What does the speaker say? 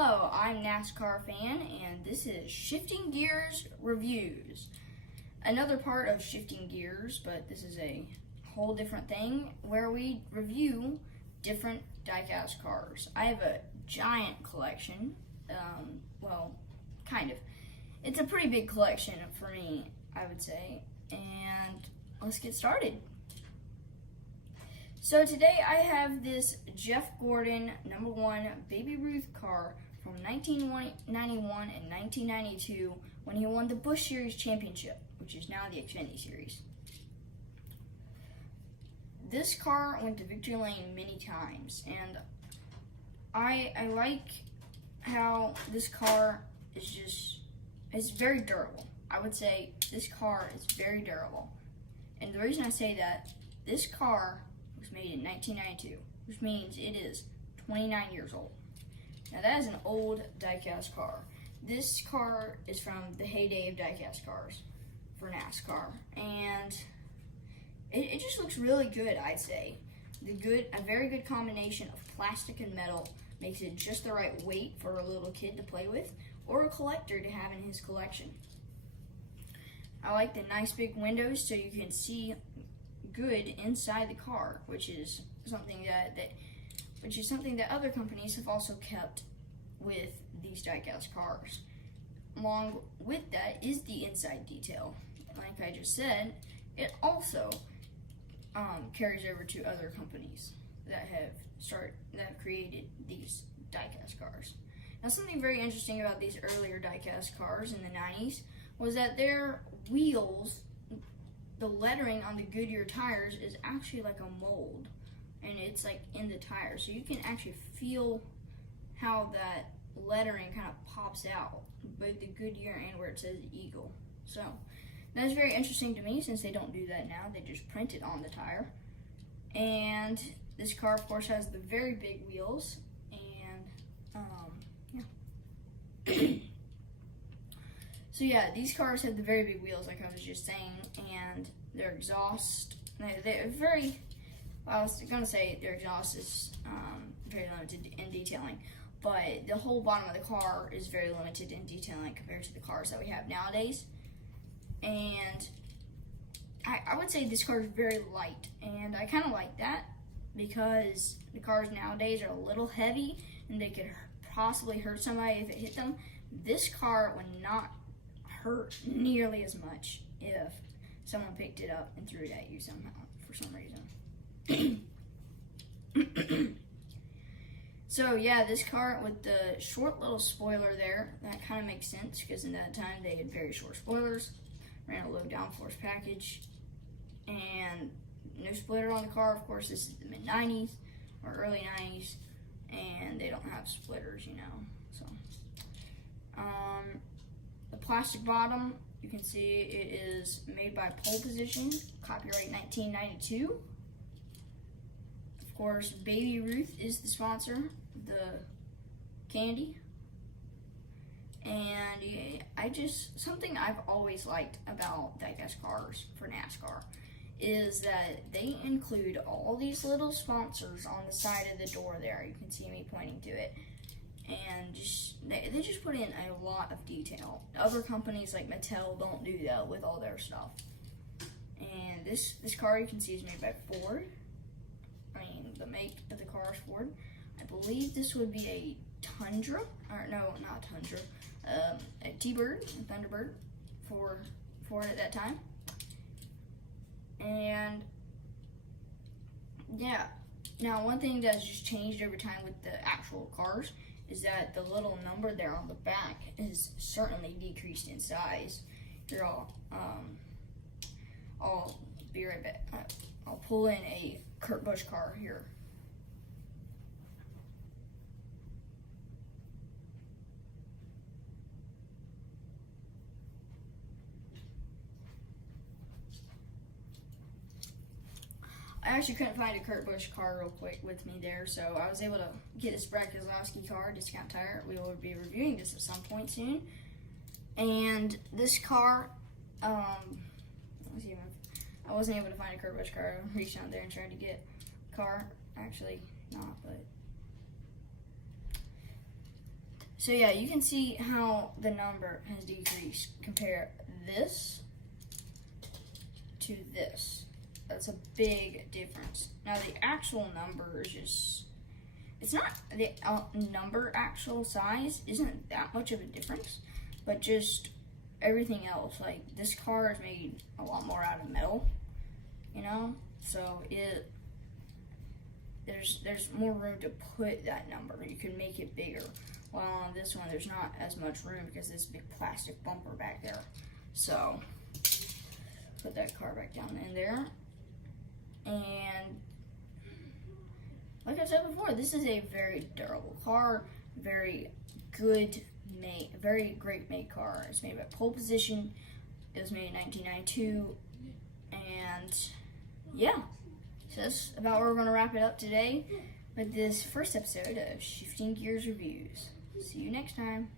Hello, I'm NASCAR fan, and this is Shifting Gears Reviews. Another part of Shifting Gears, but this is a whole different thing where we review different diecast cars. I have a giant collection. Well, kind of. It's a pretty big collection for me, I would say. And let's get started. So today I have this Jeff Gordon #1 Baby Ruth car from 1991 and 1992 when he won the Busch Series Championship, which is now the Xfinity Series. This car went to victory lane many times, and I like how this car is very durable. I would say this car is very durable. And the reason I say that, this car was made in 1992, which means it is 29 years old. Now that is an old diecast car. This car is from the heyday of diecast cars for NASCAR, and it just looks really good, I'd say. A very good combination of plastic and metal makes it just the right weight for a little kid to play with or a collector to have in his collection. I like the nice big windows so you can see good inside the car, which is something that other companies have also kept with these diecast cars. Along with that is the inside detail. Like I just said, it also carries over to other companies that have created these diecast cars. Now, something very interesting about these earlier diecast cars in the 90s was that their wheels, the lettering on the Goodyear tires is actually like a mold, and it's like in the tire, so you can actually feel how that lettering kind of pops out, both the Goodyear and where it says Eagle. So that's very interesting to me, since they don't do that now. They just print it on the tire. And this car, of course, has the very big wheels, and So yeah, these cars have the very big wheels, like I was just saying, and their exhaust, they're very, well, I was going to say their exhaust is very limited in detailing, but the whole bottom of the car is very limited in detailing compared to the cars that we have nowadays. And I would say this car is very light, and I kind of like that, because the cars nowadays are a little heavy, and they could possibly hurt somebody if it hit them. This car would not hurt nearly as much if someone picked it up and threw it at you somehow, for some reason. So yeah, this car with the short little spoiler there, that kind of makes sense, because in that time they had very short spoilers, ran a low downforce package, and no splitter on the car. Of course, this is the mid-90s or early 90s, and they don't have splitters, you know. So the plastic bottom, you can see it is made by Pole Position, copyright 1992. Of course, Baby Ruth is the sponsor, the candy. And yeah, something I've always liked about diecast cars for NASCAR is that they include all these little sponsors on the side of the door there. You can see me pointing to it. And they just put in a lot of detail. Other companies like Mattel don't do that with all their stuff. And this car, you can see, is made by Ford. I mean, the make of the car is Ford. I believe this would be a Tundra, or no, not Tundra, a T-Bird, a Thunderbird for Ford at that time. And yeah, now one thing that's just changed over time with the actual cars is that the little number there on the back is certainly decreased in size. Here, I'll be right back. I'll pull in a Kurt Busch car here. I actually couldn't find a Kurt Busch car real quick with me there, so I was able to get this Brad Keselowski car, discount tire. We will be reviewing this at some point soon. And this car, let's see, I wasn't able to find a Kurt Busch car. I reached out there and tried to get a car. Actually, not, but So yeah, you can see how the number has decreased. Compare this to this. That's a big difference. Now the actual number is just, it's not, the number actual size isn't that much of a difference, but just everything else, like this car is made a lot more out of metal, you know, so there's more room to put that number. You can make it bigger. While on this one, there's not as much room because this big plastic bumper back there. So put that car back down in there. And like I said before, this is a very durable car, very good made, very great made car. It's made by Pole Position. It was made in 1992. And yeah, so that's about where we're going to wrap it up today with this first episode of Shifting Gears Reviews. See you next time.